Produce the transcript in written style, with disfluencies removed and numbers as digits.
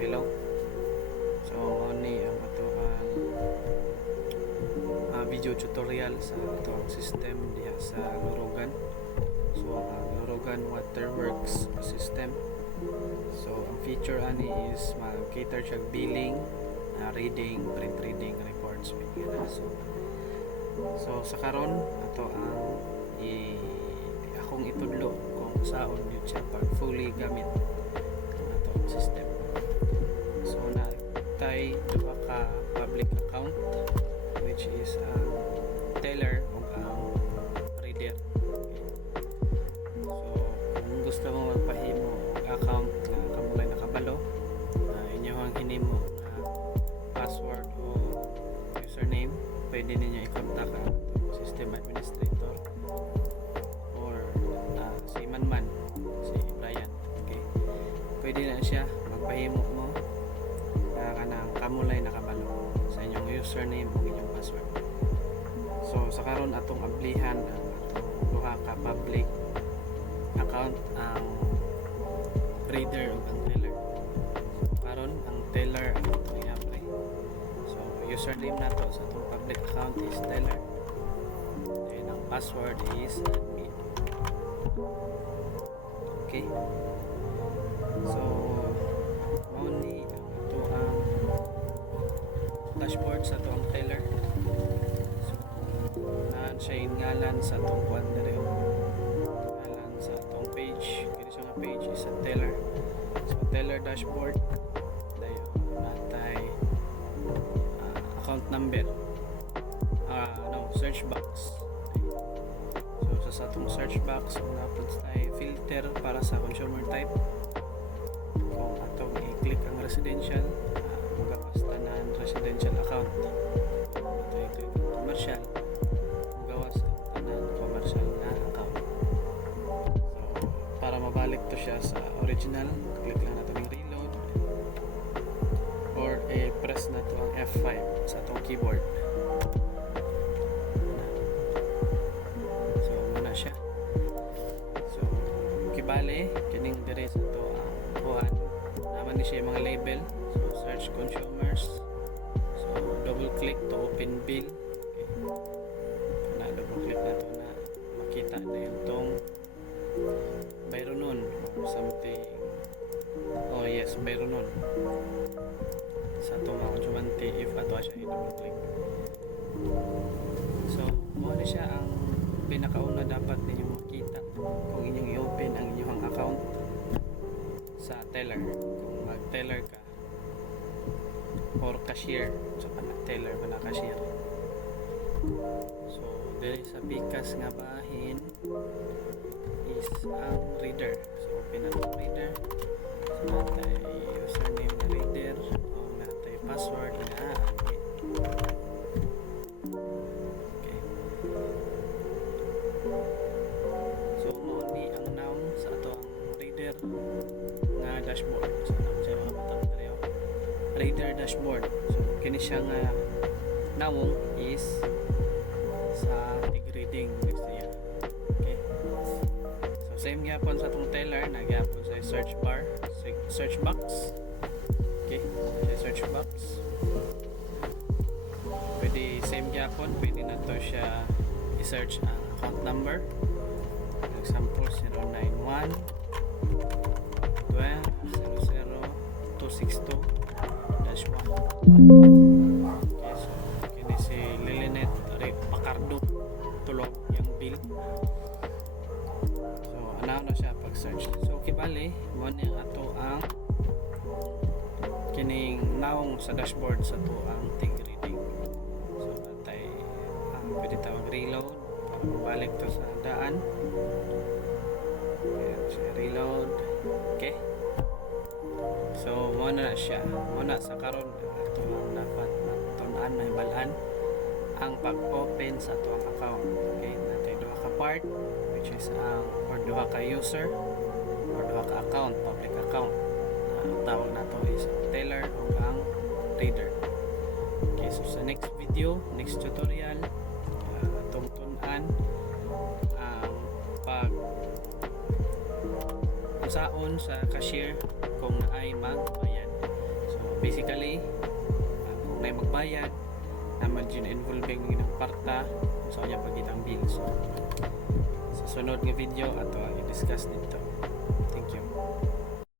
Hello. So ni ang ato ang video tutorial sa ato ang system diha sa Lorogan. So ang Lorogan Waterworks system. So ang feature ani is mag-cater siya billing, reading, print reading, reports so sa karon ato ang akong itudlo kung saon yun siya pag fully gamit ang ato ang system. So na tay duha ka public account which is ang teller ug ang reader. So kung gusto mo magpahimo og account na kamulay nakabalo, inyong hinimo na password o username, pwede ninyo i-contact ang system administrator or si Manman, si Brian. Okay, pwede na siya magpahimo mo kanang kamulay nakabalo sa inyong username o inyong password. So sa karon atong ablihan ang atong duha ka public account, ang reader ug ang teller. So karon ang teller ang atong i-apply. So username nato sa atong public account is teller and ang password is admin. Okay, so mao ni ang dashboard sa itong teller. So naan siya yung ngalan sa itong kuan dere, ngalan sa itong page, kini siya nga page is a teller. So teller dashboard dayo natay account number, search box. So sa atong search box napod tay filter para sa consumer type. Kung atong i-click ang residential, magapasta na ang residential account. Ato i-click ang commercial, magawas ang tanan commercial na account. So para mabalik to siya sa original, click lang nato ng reload or press na to ang F5 sa atong keyboard. So muna siya. So kibali kining dire sa to ang kuhan naman ni siya mga label. So search consumers, so double click to open bill. Okay, na double click na to na makita na yung tong Byronon or something. Oh yes, Byronon sa to mga konsumente if ato siya i-double click. So mo na siya ang pinakauna dapat ninyo makita kung inyong i-open ang inyong account sa teller. Kung mag-teller ka or cashier, so teller wala cashier. So diri sa bikas nga bahin is ang reader. So open na ang reader. So natay username na reader o natay password na admin. Okay. So mao ni ang noun sa ato ang reader nga dashboard. So sa mga batang tayo reader dashboard. So kini siya nga nawong is sa tig-reading niya. Okay, so same gyapon sa atong teller, nagyapon sa search bar, search box. Okay, sa search box pwede same gyapon, pwede na to siya i-search ang account number. For example 091 12 00 262 -1. Okay, so kini si Lilinet Pacardo tulog yung bill. So anaw na siya pag search. So kibali mo ni ato ang kining naong sa dashboard sa to ang tig reading. So natay pwede tawag reload para mabalik to sa daan. Ayan siya, reload. Okay, so muna siya, muna sa karon ato ang dapat tun-an na ibalaan ang pag-open sa ato ang account. Okay, natay duha ka part which is ang or duha ka user or duha ka account, public account. Ang tawag nato is teller o ang reader. Okay, so sa next video, next tutorial, atong tun-an ang pag saon sa cashier kung naay magbayad. basically kung may magbayad naman dyan involving ng kwarta kung saan niya pagkitang bill. So sa sunod nga video ato i-discuss dito. Thank you.